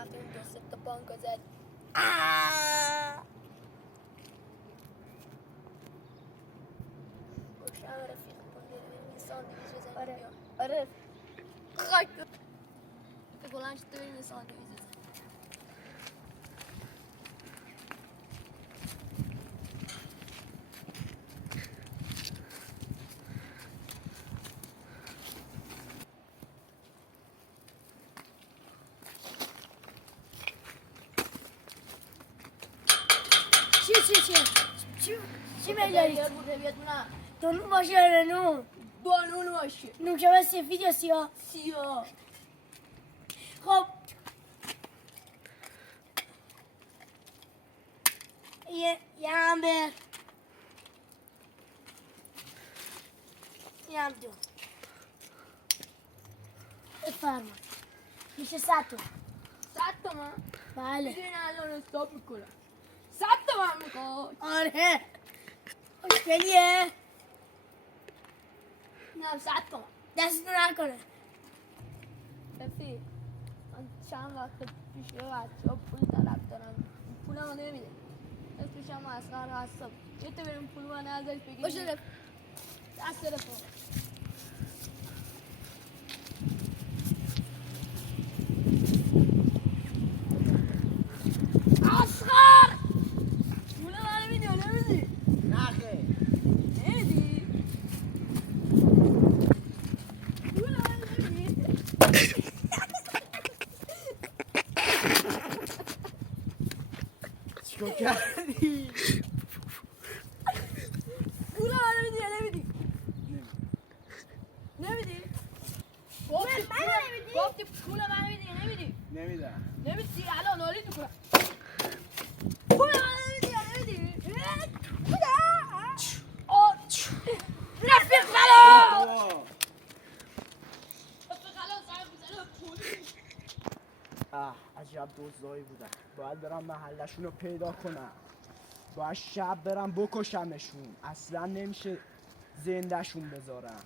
رفتیم دو سه تا بانک زد. گوشم رفیق این ساندویچ بزنیم. آره خاک بلند شد بریم این ساندویچ بزنیم. چی بگیرید؟ دانون باشه یا نون؟ دانون باشه. نون که سفید یا سیاه؟ سیاه. خب یه همبر یه هم دو بفرما میشه 100 تومن. 100 تومن؟ بله. میدونی الان استاپ میکنم. 100 تومن میخواد. آره خوشگلیه. نه 100 تومن. دستتون نکنه. رفیق من چند وقت پیش بچه ها پول طلب دارم، پولم رو نمیده. اسمشم اصغر هستم. یه تو بریم پول من ازش بگیریم. باشه رفیق. دست رفیق. اصغر پول من نمیدی و نمیدی؟ نه خیر. نمیدی؟ پول من نمیدی؟ چیکار کردی؟ پول من نمیدی یا نمیدی؟ نمیدی؟ گفتی پول من نمیدی یا نمیدی؟ نمیدم. نمیدی الان نالی میکنم. پول من نمیدی یا نمیدی؟ رفیق خلا! رفیق خلا زنگ بزنه پولی. عجب دزدایی بودن. باید برم محلشون رو پیدا کنم. باید شب برم بکشمشون. اصلا نمیشه زندهشون بذارم.